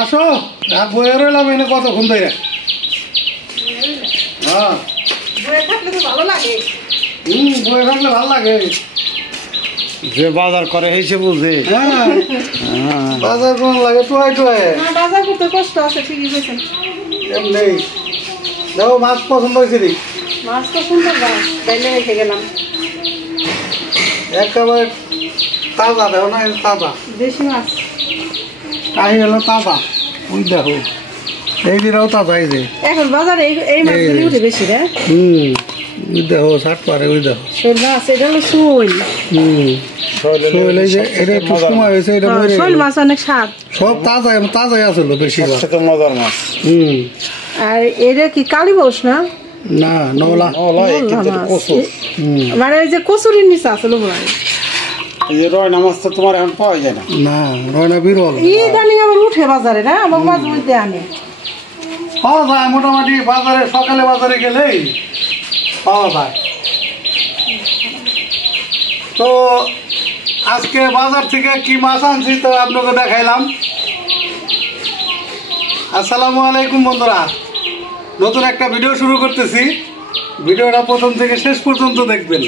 আসো আর বইয়ে রইলাম এনে কতক্ষণ ধরে। হ্যাঁ বইয়ে থাকলে তো ভালো লাগে। বইয়ে থাকলে ভালো লাগে। যে বাজার করে হয়েছে বুঝে। হ্যাঁ বাজার কোন লাগে টোয়াই টোয়াই। না বাজার করতে কষ্ট আছে, ঠিকই বলছেন। এমনি দেখো মাছ পছন্দ হয়েছে রে। মাছ তো সুন্দর মাছ, ডাইলে রেখে গেলাম। একেবারে তাজা দেখো না, তাজা দেশি মাছ। কাহি গেল তাজা। ওই দেখো এই দিনও তাজা। এই যে এখন বাজারে এই মাছগুলি উঠে বেশি রে। ওই দেখো ষাট পারে। ওই দেখো শোল মাছ, এটা হলো শোল। শোল এই যে এটা একটু সময় হয়েছে, এটা শোল মাছ অনেক স্বাদ। সব তাজাই তাজাই আসলো বেশিরভাগ। মজার মাছ। আর এটা কি কালীবাউস না? না নলা মানে এই যে কচুরির নিচে আসলো মনে হয়। এই যে রয়না মাছ তো তোমার এখন পাওয়া যায় না। না রয়না বিরল। ইদানিং আবার উঠে বাজারে না, আমার মাছ মধ্যে আনে। পাওয়া যায় মোটামুটি বাজারে, সকালে বাজারে গেলেই পাওয়া যায়। তো আজকে বাজার থেকে কি মাছ আনছি তো আপনাকে দেখাইলাম। আসসালামু আলাইকুম বন্ধুরা, নতুন একটা ভিডিও শুরু করতেছি। ভিডিওটা প্রথম থেকে শেষ পর্যন্ত দেখবেন,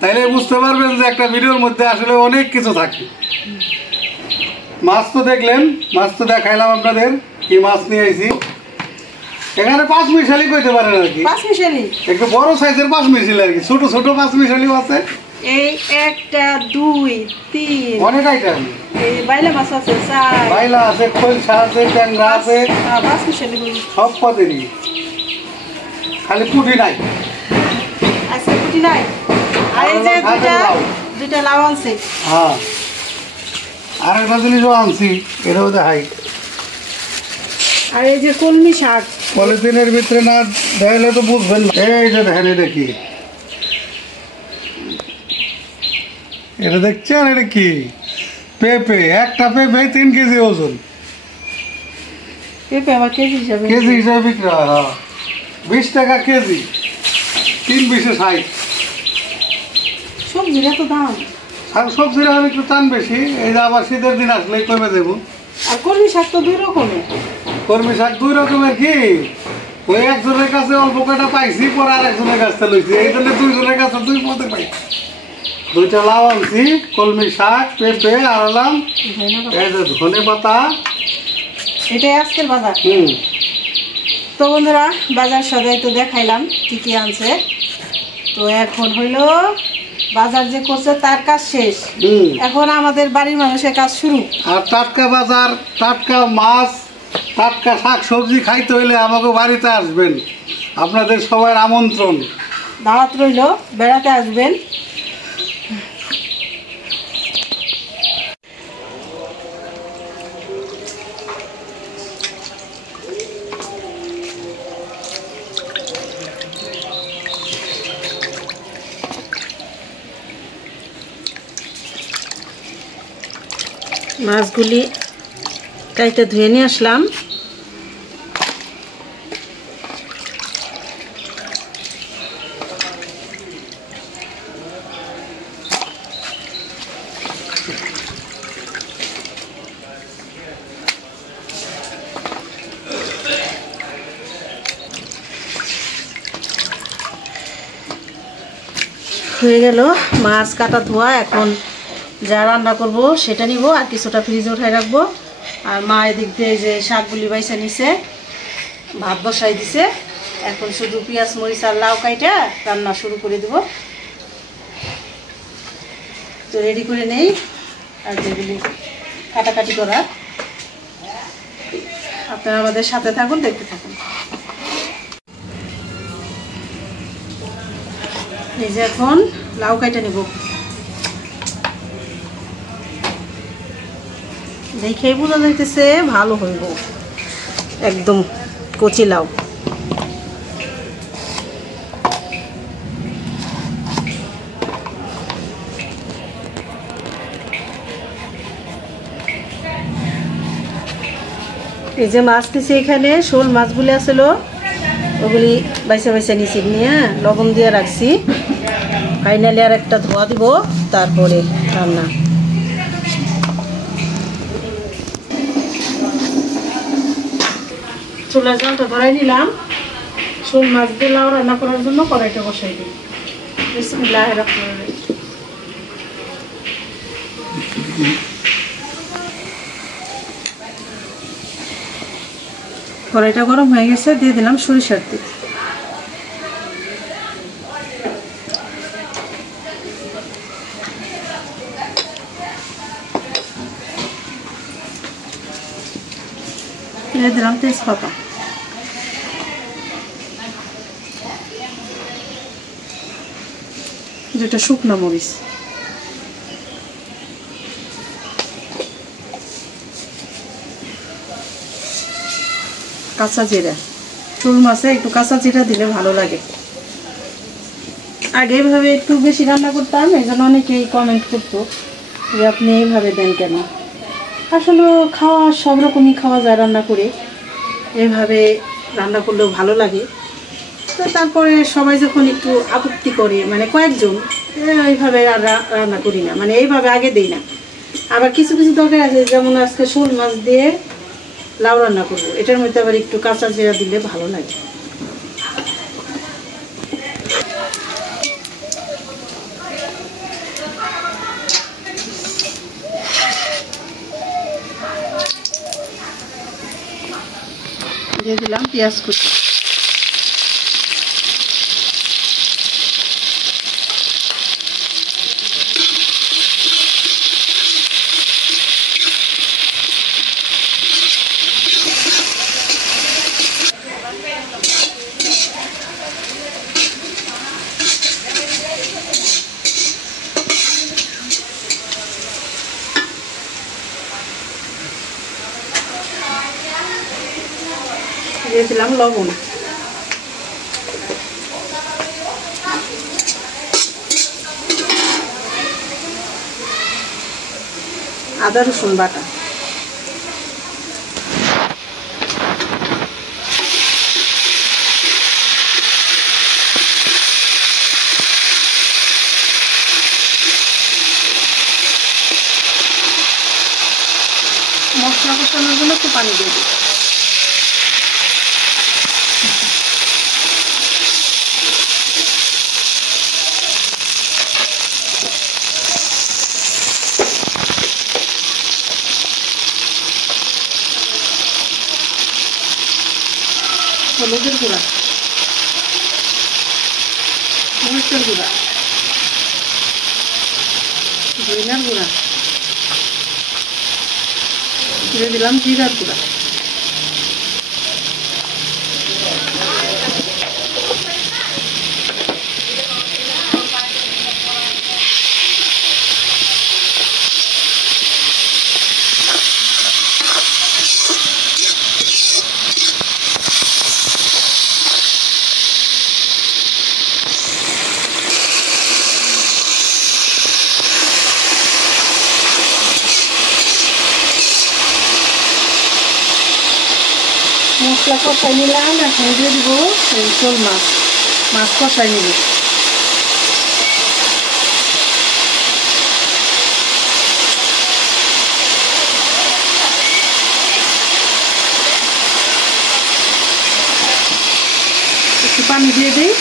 তাইলে বুঝতে পারবেন যে একটা ভিডিওর মধ্যে আসলে অনেক কিছু থাকে। মাছ তো দেখলেন, মাছ তো দেখাইলাম আপনাদের কি মাছ নিয়ে আইছি। এখানে পাঁচ মিশালি কইতে পারেন আর কি, পাঁচ মিশালি একটু বড় সাইজের পাঁচ মিশালি আর কি, ছোট ছোট পাঁচ মিশালিও আছে। এই একটা দুই তিন অনেক আইটেম। এই বাইলা মাছ আছে, চার বাইলা আছে, খোলসা আছে, ট্যাংরা আছে, পাঁচ মিশালি সব পদেরই, খালি পুঁটি নাই। আজকে পুঁটি নাই। আর এই যে দুইটা লাউ আনছে। হ্যাঁ আর একটা জিনিসও আনছি, এটাও দেখাই। আর এই যে কলমি শাক, পলিথিনের ভিতরে না দেখাইলে তো বুঝবেন না। এই যে দেখেন এটা কি, এটা দেখছেন এটা কি? পেঁপে। একটা পেঁপে 3 কেজি ওজন। পেঁপে আবার কেজি হিসাবে বিক্রি হয়। 20 টাকা কেজি, 3 পিসে 60। সবজির এত দাম। আর সবজির আর একটু টান বেশি। এই যে আবার শীতের দিন আসলেই কমে দেবো। আর কলমি শাক তো 2 রকমের। কলমি শাক 2 রকমের কি, ওই একজনের কাছে অল্প কটা পাইছি, পরে আর একজনের কাছে লইছি, এই জন্য 2 জনের কাছে 2 পদে পাই। 2টা লাউ আনছি, কলমি শাক, পেঁপে আর আনলাম এই যে ধনে পাতা। এটাই আজকের বাজার। তো বন্ধুরা বাজার সদাই তো দেখাইলাম কি কি আনছে। তো এখন হইলো বাজার যে করছে তার কাজ শেষ, এখন আমাদের বাড়ির মানুষের কাজ শুরু। আর টাটকা বাজার, টাটকা মাছ, টাটকা শাক সবজি খাইতে হইলে আমাকে বাড়িতে আসবেন। আপনাদের সবার আমন্ত্রণ, দাওয়াত রইল, বেড়াতে আসবেন। মাছগুলি কাইটা ধুয়ে নিয়ে আসলাম। হয়ে গেল মাছ কাটা ধোয়া। এখন যা রান্না করব সেটা নিব, আর কিছুটা ফ্রিজে উঠাই রাখবো। আর মা এদিক দিয়ে যে শাকগুলি বাইসা নিছে, ভাত বসাই দিছে। এখন শুধু পেঁয়াজ মরিচ আর লাউ কাইটা রান্না শুরু করে দেব। তো রেডি করে নেই, আর যেগুলি কাটাকাটি করার। আপনারা আমাদের সাথে থাকুন, দেখতে থাকুন। এই যে এখন লাউ কাইটা নেব, দেখেই বোঝা যাইতেছে ভালো হইব, একদম কচি লাউ। এই যে মাছ নিছি, এখানে শোল মাছগুলি আসলো, ওগুলি বাইসা বাইসা নিছি, নিয়ে লবণ দিয়ে রাখছি। ফাইনালি আর একটা ধোয়া দিব, তারপরে রান্না। চুলার জালটা ধরাই নিলাম। শোল মাছ দিয়ে লাউ রান্না করার জন্য কড়াইটা বসাই দিই। বিসমিল্লাহির রহমানির রহিম। কড়াইটা গরম হয়ে গেছে, দিয়ে দিলাম সরিষার তেল। দিয়ে দিলাম তেজপাতা, যেটা শুকনো মরিচ, কাঁচা জিরা। শোল মাছে একটু কাঁচা জিরা দিলে ভালো লাগে। আগে এইভাবে একটু বেশি রান্না করতাম, এই জন্য অনেকেই কমেন্ট করতো যে আপনি এইভাবে দেন কেন। আসলে খাওয়া সব রকমই খাওয়া যায় রান্না করে, এইভাবে রান্না করলেও ভালো লাগে। তো তারপরে সবাই যখন একটু আপত্তি করে, মানে কয়েকজন, এইভাবে রান্না করি না, মানে এইভাবে আগে দিই না। আবার কিছু কিছু তরকারি আছে, যেমন আজকে শোল মাছ দিয়ে লাউ রান্না করবো, এটার মধ্যে আবার একটু কাঁচা জিরা দিলে ভালো লাগে। দিয়ে দিলাম পেঁয়াজ কুচি, দিয়ে দিলাম লবণ, আদা রসুন বাটা, মশলা কষানোর জন্য একটু পানি দিয়ে দিই। হলুদের গুঁড়া, মরিচের গুঁড়া, ধনিয়ার গুঁড়া, দিয়ে দিলাম জিরার গুঁড়া। মশলা কষাই নিলাম, এখন দিয়ে দিব এই শোল মাছ। মাছ কষাই নিব। একটু পানি দিয়ে দিই।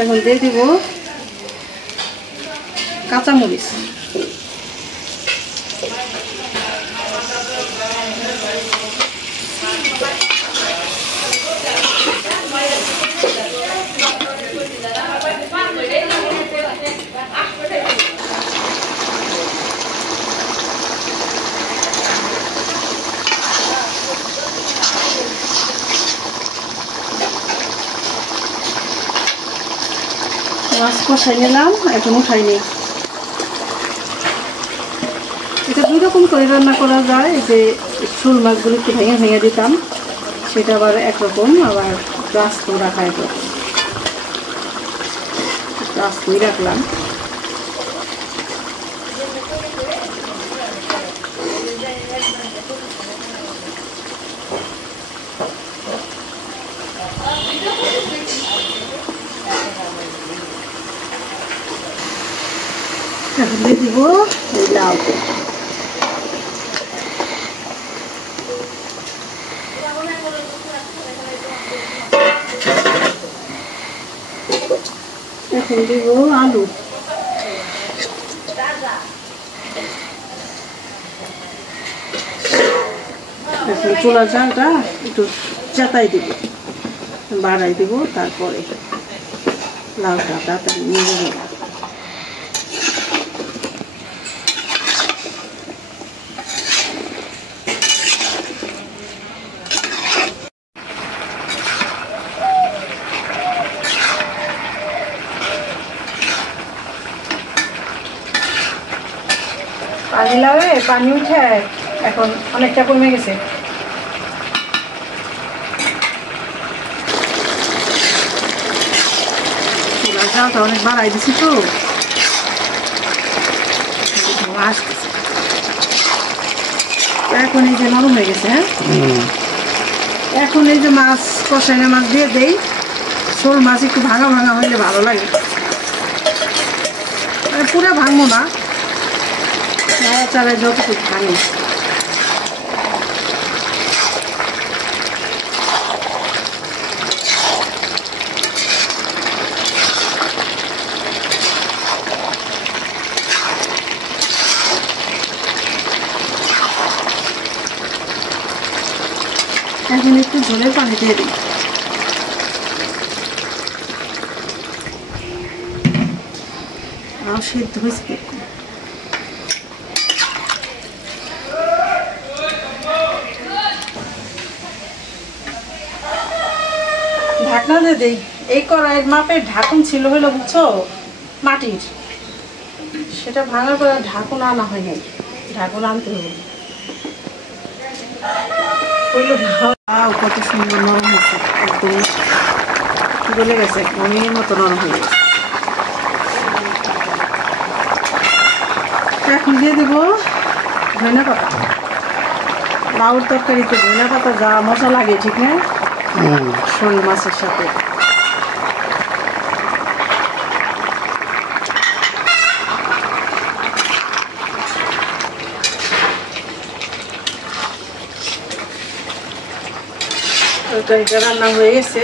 এখন দিয়ে দিব কাঁচামরিচ, মাছ কষাই নিলাম, এখন উঠাই নিই। এটা দুই রকম করে রান্না করা যায়। এই যে শোল মাছগুলো একটু ভেঙে ভেঙে দিতাম, সেটা আবার একরকম, আবার আস্ত রাখা একরকম। আস্তই রাখলাম। এখন দিয়ে দিব এই লাউ। এখন দিব আলু। এখন চুলার জালটা একটু চেতাই দিব, বাড়াই দিব, তারপরে লাউটা তাড়াতাড়ি নিয়ে নেব। পানি লাগে, পানি উঠে এখন অনেকটা কমে গেছে। চালটা অনেক বাড়াই দিছি তো আসতেছে। এখন এই যে নরম হয়ে গেছে। হ্যাঁ, এখন এই যে মাছ কষাইনা মাছ দিয়ে দেই। শোল মাছ একটু ভাঙা ভাঙা হইলে ভালো লাগে, পুরো ভাঙবো না, চারায় যতটুকু ভাঙি। এখন একটু ঝোলের পানি দিয়ে দিই। আর সিদ্ধ হয়েছে দেখুন। ঢাকনা দিয়ে দিই। এই কড়াইয়ের মাপের ঢাকুন ছিল হলো বুঝছো, মাটির, সেটা ভাঙার পরে ঢাকুন আনা হয় নাই, ঢাকুন আনতে হবে। কত সুন্দর নরম হয়েছে, একদম গলে গেছে, একদমই মতো নরম হয়ে গেছে। এখন দিয়ে দেব ধনে পাতা। লাউর তরকারিতে ধনে পাতা যা মজা লাগে, ঠিক না, শোল মাছের সাথে। তরকারিটা রান্না হয়ে গেছে,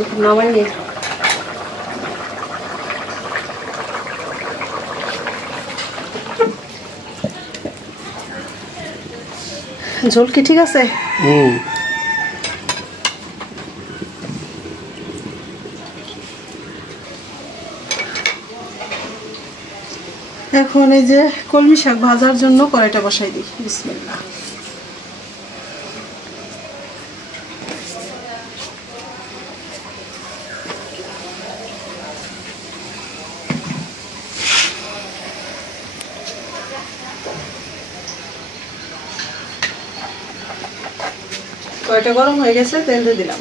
একটু নামাই নিয়ে। ঝোল কি ঠিক আছে? এখন এই যে কলমি শাক ভাজার জন্য কড়াইটা বসাই দিই। বিসমিল্লাহ। কড়াইটা গরম হয়ে গেছে, তেল দিয়ে দিলাম।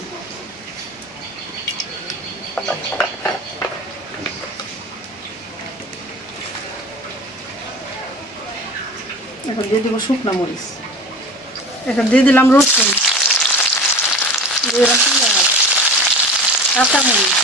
এখন দিয়ে দিব শুকনো মরিচ। এখন দিয়ে দিলাম রসুন, দিয়ে দিলাম পেঁয়াজ, কাঁচা মরিচ,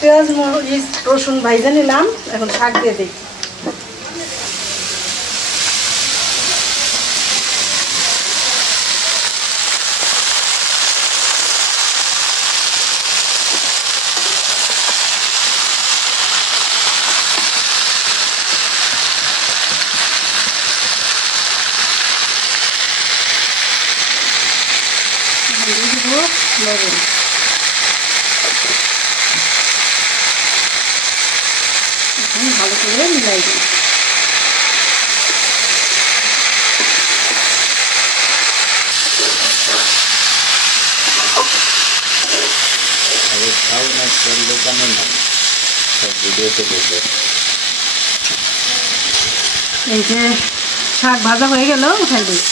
পেঁয়াজ মরিচ রসুন ভাইজে নিলাম। এখন শাক দিয়ে দিই। লবণ, ভালো করে মিলাই দিই। এই যে শাক ভাজা হয়ে গেল, উঠাই দিই।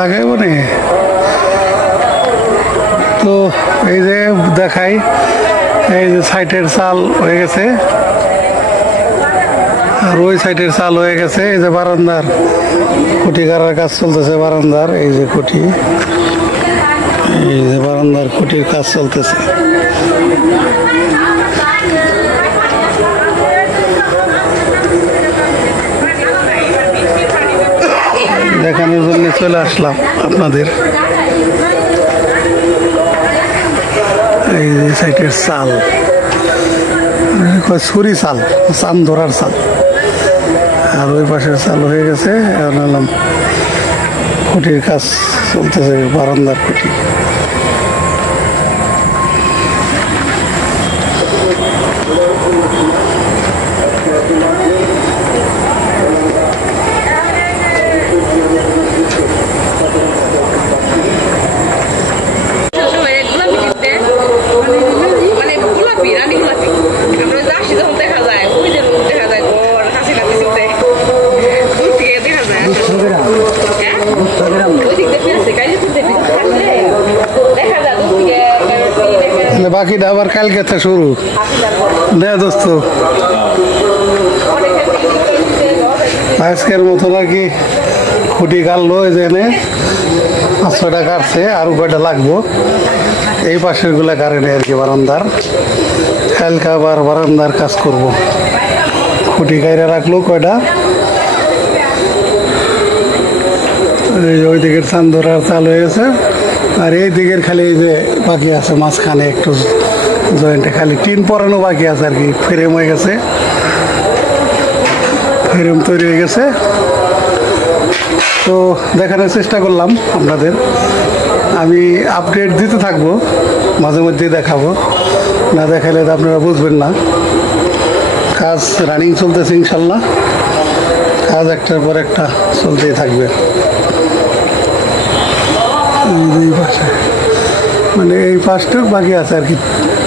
লাগাইব নি। তো এই যে দেখাই, এই যে সাইটের চাল হয়ে গেছে আর ওই সাইটের চাল হয়ে গেছে। এই যে বারান্দার খুঁটি গাড়ার কাজ চলতেছে, বারান্দার এই যে খুঁটি, এই যে বারান্দার খুঁটির কাজ চলতেছে। দেখানোর জন্য চলে আসলাম আপনাদের। এই যে সাইটের চাল, ছুরি চাল, চান ধরার চাল, আর ওই পাশের চাল হয়ে গেছে। এখন এলাম খুঁটির কাজ চলতেছে, বারান্দার খুঁটি। বাকিটা আবার কালকে থেকে শুরু না দোস্ত। আজকের মতো নাকি খুঁটি কাটলো, এই যে 500টা কাটছে, আরো কয়টা লাগবো। এই পাশের গুলা কারেন্ট আর কি বারান্দার। কালকে আবার বারান্দার কাজ করব। খুঁটি কাইরা রাখলো কয়টা, ওই দিকের চান ধরার চাল হয়ে গেছে। আর এই দিকের খালি এই যে বাকি আছে, মাঝখানে একটু জয়েন্টে খালি টিন পরানো বাকি আছে আর কি। ফ্রেম হয়ে গেছে, ফ্রেম তৈরি হয়ে গেছে। তো দেখানোর চেষ্টা করলাম আপনাদের। আমি আপডেট দিতে থাকবো, মাঝে মধ্যেই দেখাবো, না দেখালে তো আপনারা বুঝবেন না। কাজ রানিং চলতেছে ইনশাল্লাহ, কাজ একটার পর একটা চলতেই থাকবে। এই পাশে মানে এই পাশটার বাকি আছে আর কি,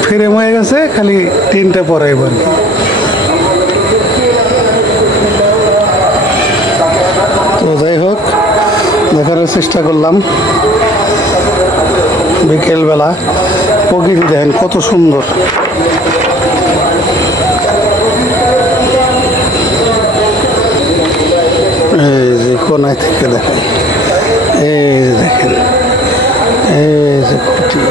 ফ্রেম হয়ে গেছে, খালি টিনটা পরাইব আর কি। তো যাই হোক, দেখানোর চেষ্টা করলাম। বিকেলবেলা প্রকৃতি দেখেন কত সুন্দর। এই যে কোনায় থেকে দেখেন, এই যে দেখেন, এই যে খুঁটি,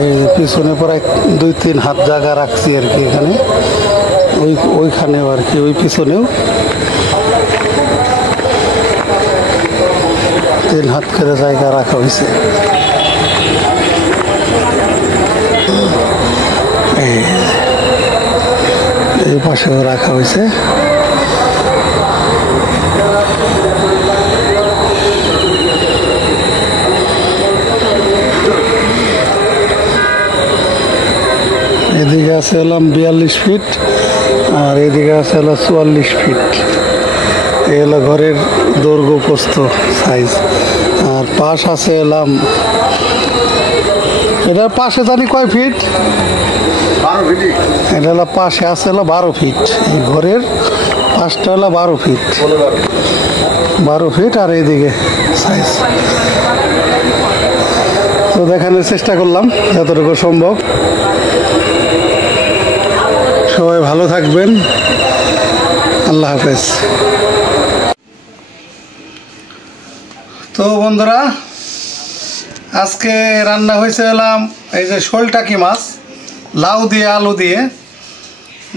এই যে পিছনে প্রায় 2-3 হাত জায়গা রাখছি আর কি এখানে, ওইখানেও আর কি, ওই পিছনেও 3 হাত করে জায়গা রাখা হয়েছে। এই পাশেও রাখা হয়েছে। এদিকে আছে হলাম 42 ফিট, আর এদিকে আছে হলো 44 ফিট। এই হলো ঘরের দৈর্ঘ্য প্রস্থ সাইজ। আর পাশ আছে এলাম, এটার পাশে জানি কয় ফিট, 12 ফিট। এটা হলো পাশে আছে হলো 12 ফিট। এই ঘরের পাশটা হলো 12 ফিট, 12 ফিট। আর এইদিকে সাইজ। তো দেখানোর চেষ্টা করলাম যতটুকু সম্ভব। সবাই ভালো থাকবেন, আল্লাহ হাফেজ। তো বন্ধুরা, আজকে রান্না হয়েছে এলাম এই যে শোলটাকি মাছ, লাউ দিয়ে আলু দিয়ে।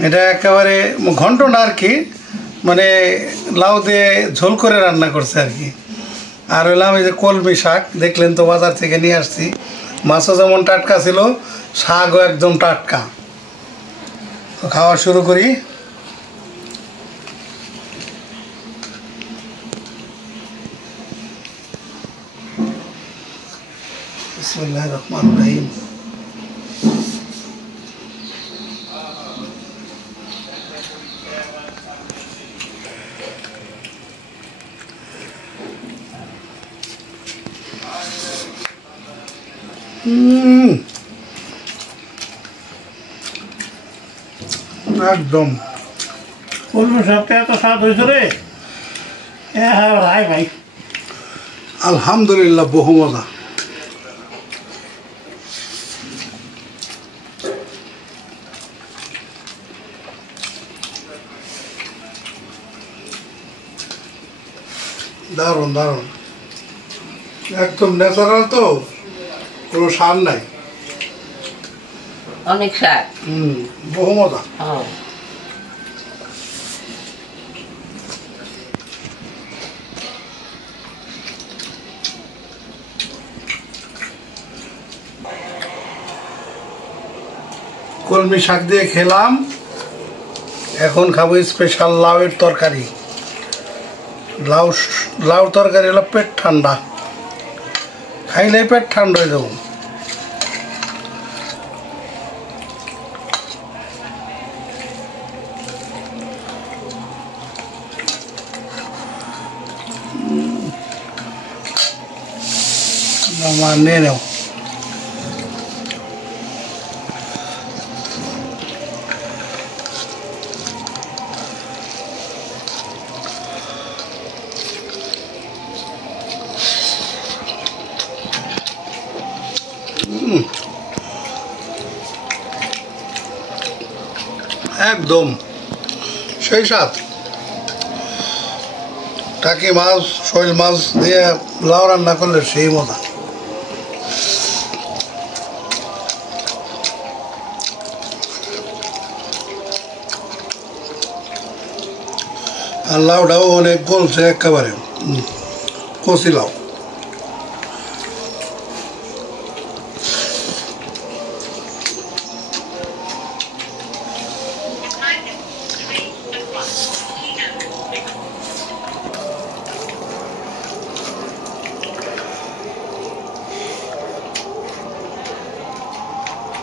এটা একেবারে ঘন্ট না আর কি, মানে লাউ দিয়ে ঝোল করে রান্না করছে আর কি। আর হলাম এই যে কলমি শাক, দেখলেন তো বাজার থেকে নিয়ে আসছি। মাছও যেমন টাটকা ছিল, শাকও একদম টাটকা। তো খাওয়া শুরু করি। বিসমিল্লাহির রহমানির রহিম। একদম কলমি শাকটা এত স্বাদ হয়েছে রে, হ্যাঁ ভাই ভাই। আলহামদুলিল্লাহ বহু মজা। দারুণ দারুণ, একদম ন্যাচারাল, তো কোনো সার নাই। অনেক স্বাদ। বহু মজা। কলমি শাক দিয়ে খেলাম, এখন খাবো স্পেশাল লাউয়ের তরকারি। লাউ তরকারি হলো পেট ঠান্ডা, খাইলে পেট ঠান্ডা হয়ে যাবো। নিয়ে নেও। একদম সেই স্বাদ। টাকি মাছ, শৈল মাছ দিয়ে লাউ রান্না করলে সেই মজা। আর লাউটাও অনেক গলছে একেবারে, কচি লাউ।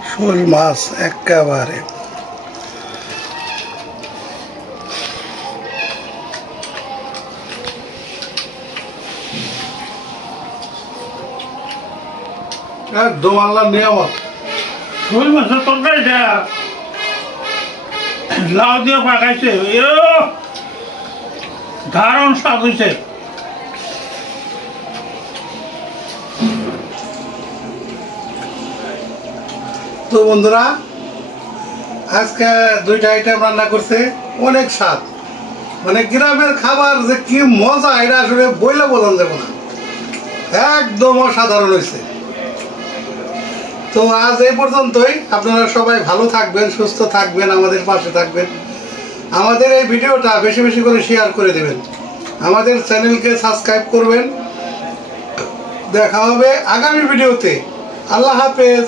শোল মাছ একেবারে। একদম আল্লাহর নিয়ামত। শোল মাছের তরকারিটা লাউ দিয়ে পাকাইছে, দারুণ স্বাদ হয়েছে। তো বন্ধুরা, আজকে দুইটা আইটেম রান্না করছে, অনেক স্বাদ। মানে গ্রামের খাবার যে কি মজা, এটা আসলে বইলে বোঝানো যাবে না, একদম অসাধারণ হয়েছে। তো আজ এই পর্যন্তই। আপনারা সবাই ভালো থাকবেন, সুস্থ থাকবেন, আমাদের পাশে থাকবেন। আমাদের এই ভিডিওটা বেশি বেশি করে শেয়ার করে দেবেন, আমাদের চ্যানেলকে সাবস্ক্রাইব করবেন। দেখা হবে আগামী ভিডিওতে। আল্লাহ হাফেজ।